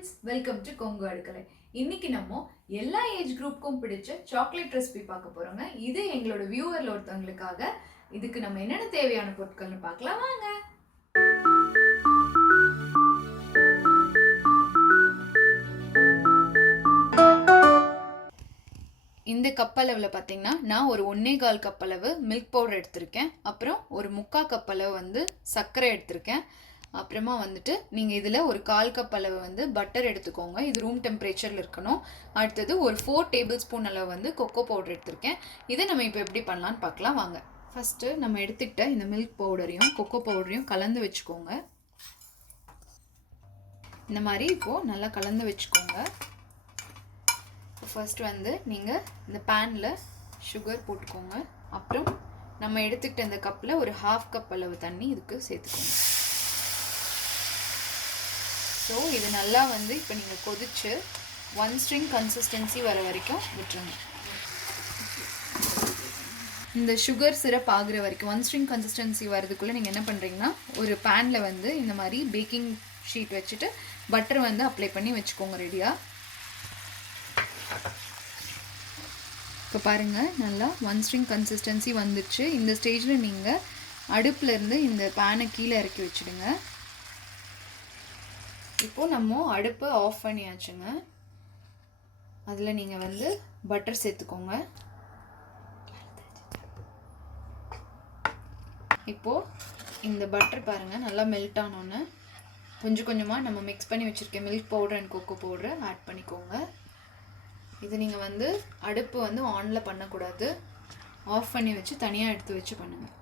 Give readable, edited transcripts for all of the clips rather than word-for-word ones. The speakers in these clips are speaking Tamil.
Friends, welcome to Kongu Adukkalai. இன்னைக்கு நம்ம எல்லா ஏஜ் குரூப்புக்கும் பிடிச்ச சாக்லேட் ரெசிபி பார்க்க போறோங்க. இது எங்களோட வியூவர்ல ஒருத்தவங்களுக்காக. இதுக்கு நம்ம என்னென்ன தேவையான பொருட்கள்னு பார்க்கலாம் வாங்க. இந்த கப் அளவில் பார்த்தீங்கன்னா நான் ஒரு 1.25 கப் அளவு மில்க் பவுடர் எடுத்திருக்கேன். அப்புறம் ஒரு 3/4 கப் அளவு வந்து சர்க்கரை எடுத்திருக்கேன். அப்புறமா வந்துட்டு நீங்கள் இதில் ஒரு 1/4 கப் அளவு வந்து பட்டர் எடுத்துக்கோங்க. இது ரூம் டெம்பரேச்சரில் இருக்கணும். அடுத்தது ஒரு 4 டேபிள் ஸ்பூன் அளவு வந்து கொக்கோ பவுடர் எடுத்திருக்கேன். இதை நம்ம இப்போ எப்படி பண்ணலான்னு பார்க்கலாம் வாங்க. ஃபஸ்ட்டு நம்ம எடுத்துக்கிட்ட இந்த மில்க் பவுடரையும் கொக்கோ பவுடரையும் கலந்து வச்சுக்கோங்க. இந்த மாதிரி இப்போது நல்லா கலந்து வச்சுக்கோங்க. ஃபர்ஸ்ட் வந்து நீங்கள் இந்த பேனில் சுகர் போட்டுக்கோங்க. அப்புறம் நம்ம எடுத்துக்கிட்ட இந்த கப்பில் ஒரு 1/2 கப் அளவு தண்ணி இதுக்கு சேர்த்துக்கோங்க. ஸோ இது நல்லா வந்து இப்போ நீங்கள் கொதிச்சு 1 ஸ்ட்ரிங் கன்சிஸ்டன்சி வர வரைக்கும் விட்டுருங்க. இந்த சுகர் சிரப் ஆகுற வரைக்கும் 1 ஸ்ட்ரிங் கன்சிஸ்டன்சி வரதுக்குள்ளே நீங்கள் என்ன பண்ணுறீங்கன்னா ஒரு பேனில் வந்து இந்த மாதிரி பேக்கிங் ஷீட் வச்சுட்டு பட்டர் வந்து அப்ளை பண்ணி வச்சுக்கோங்க ரெடியாக. இப்போ பாருங்கள் நல்லா 1 ஸ்ட்ரிங் கன்சிஸ்டன்சி வந்துடுச்சு. இந்த ஸ்டேஜில் நீங்கள் அடுப்புலேருந்து இந்த பேனை கீழே இறக்கி வச்சுடுங்க. இப்போது நம்ம அடுப்பை ஆஃப் பண்ணியாச்சுங்க. அதில் நீங்கள் வந்து பட்டர் சேர்த்துக்கோங்க. இப்போது இந்த பட்டர் பாருங்கள் நல்லா மெல்ட் ஆனோன்னு கொஞ்சம் கொஞ்சமாக நம்ம மிக்ஸ் பண்ணி வச்சுருக்க மில்க் பவுடர் அண்ட் கொக்கோ பவுடரை ஆட் பண்ணிக்கோங்க. இது நீங்கள் வந்து அடுப்பு வந்து ஆனில் பண்ணக்கூடாது, ஆஃப் பண்ணி வச்சு தனியாக எடுத்து வச்சு பண்ணுங்கள்.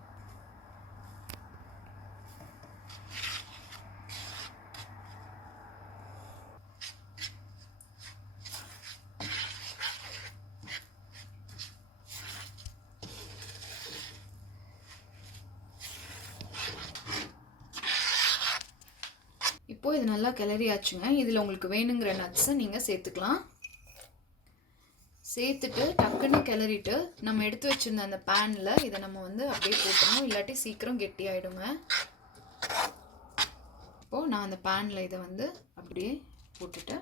இப்போது இது நல்லா கிளறியாச்சுங்க. இதில் உங்களுக்கு வேணுங்கிற நட்ஸை நீங்கள் சேர்த்துக்கலாம். சேர்த்துட்டு டக்குன்னு கிளறிட்டு நம்ம எடுத்து வச்சுருந்த அந்த பேனில் இதை நம்ம வந்து அப்படியே போட்டணும், இல்லாட்டி சீக்கிரம் கெட்டி ஆகிடுங்க. இப்போது நான் அந்த பேனில் இதை வந்து அப்படியே போட்டுட்டு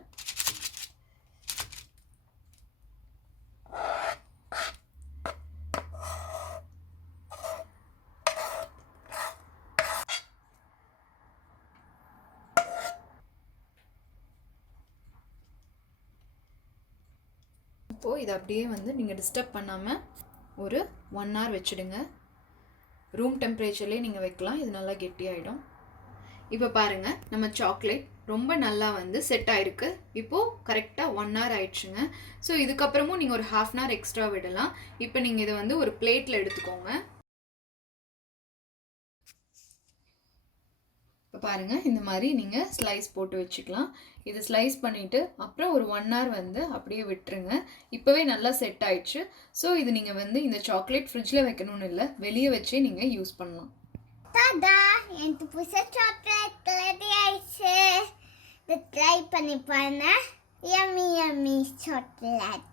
இப்போது இதை அப்படியே வந்து நீங்கள் டிஸ்டர்ப் பண்ணாமல் ஒரு 1 hour வச்சுடுங்க. ரூம் டெம்பரேச்சர்லேயே நீங்கள் வைக்கலாம், இது நல்லா கெட்டியாகிடும். இப்போ பாருங்கள் நம்ம சாக்லேட் ரொம்ப நல்லா வந்து செட் ஆகிருக்கு. இப்போது கரெக்டாக 1 hour ஆயிடுச்சுங்க. ஸோ இதுக்கப்புறமும் நீங்கள் ஒரு 1/2 hour எக்ஸ்ட்ரா விடலாம். இப்போ நீங்கள் இதை வந்து ஒரு பிளேட்டில் எடுத்துக்கோங்க. இப்போ பாருங்கள் இந்த மாதிரி நீங்கள் ஸ்லைஸ் போட்டு வச்சுக்கலாம். இது ஸ்லைஸ் பண்ணிவிட்டு அப்புறம் ஒரு 1 hour வந்து அப்படியே விட்டுருங்க. இப்போவே நல்லா செட் ஆயிடுச்சு. ஸோ இது நீங்கள் வந்து இந்த சாக்லேட் ஃப்ரிட்ஜில் வைக்கணும்னு இல்லை, வெளியே வச்சே நீங்கள் யூஸ் பண்ணலாம். எனக்கு புதுசா சாக்லேட் ரெடி ஆயிடுச்சு. இதை ட்ரை பண்ணி பாருங்க. Yummy yummy chocolate.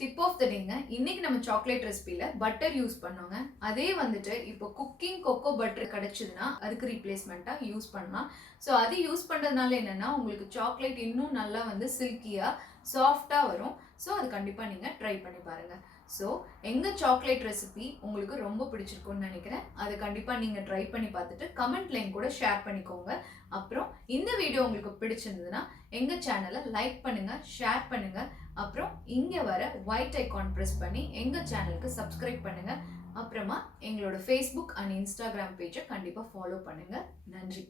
Tip of the டேங்க, இன்னைக்கு நம்ம சாக்லேட் ரெசிபியில் பட்டர் யூஸ் பண்ணோங்க. அதே வந்துட்டு இப்போ குக்கிங் கொக்கோ பட்டர் கிடச்சிதுன்னா அதுக்கு ரீப்ளேஸ்மெண்ட்டாக யூஸ் பண்ணலாம். ஸோ அது யூஸ் பண்ணுறதுனால என்னென்னா உங்களுக்கு சாக்லேட் இன்னும் நல்லா வந்து சில்கியாக சாஃப்டாக வரும். ஸோ அது கண்டிப்பாக நீங்கள் ட்ரை பண்ணி பாருங்கள். ஸோ எங்கள் சாக்லேட் ரெசிபி உங்களுக்கு ரொம்ப பிடிச்சிருக்குன்னு நினைக்கிறேன். அதை கண்டிப்பாக நீங்கள் ட்ரை பண்ணி பார்த்துட்டு கமெண்ட்லையும் கூட ஷேர் பண்ணிக்கோங்க. அப்புறம் இந்த வீடியோ உங்களுக்கு பிடிச்சிருந்ததுன்னா எங்கள் சேனலை லைக் பண்ணுங்கள், ஷேர் பண்ணுங்கள். அப்புறம் இங்கே வர ஒயிட் ஐகான் ப்ரெஸ் பண்ணி எங்கள் சேனலுக்கு சப்ஸ்கிரைப் பண்ணுங்கள். அப்புறமா எங்களோட ஃபேஸ்புக் அண்ட் இன்ஸ்டாகிராம் பேஜை கண்டிப்பாக ஃபாலோ பண்ணுங்கள். நன்றி.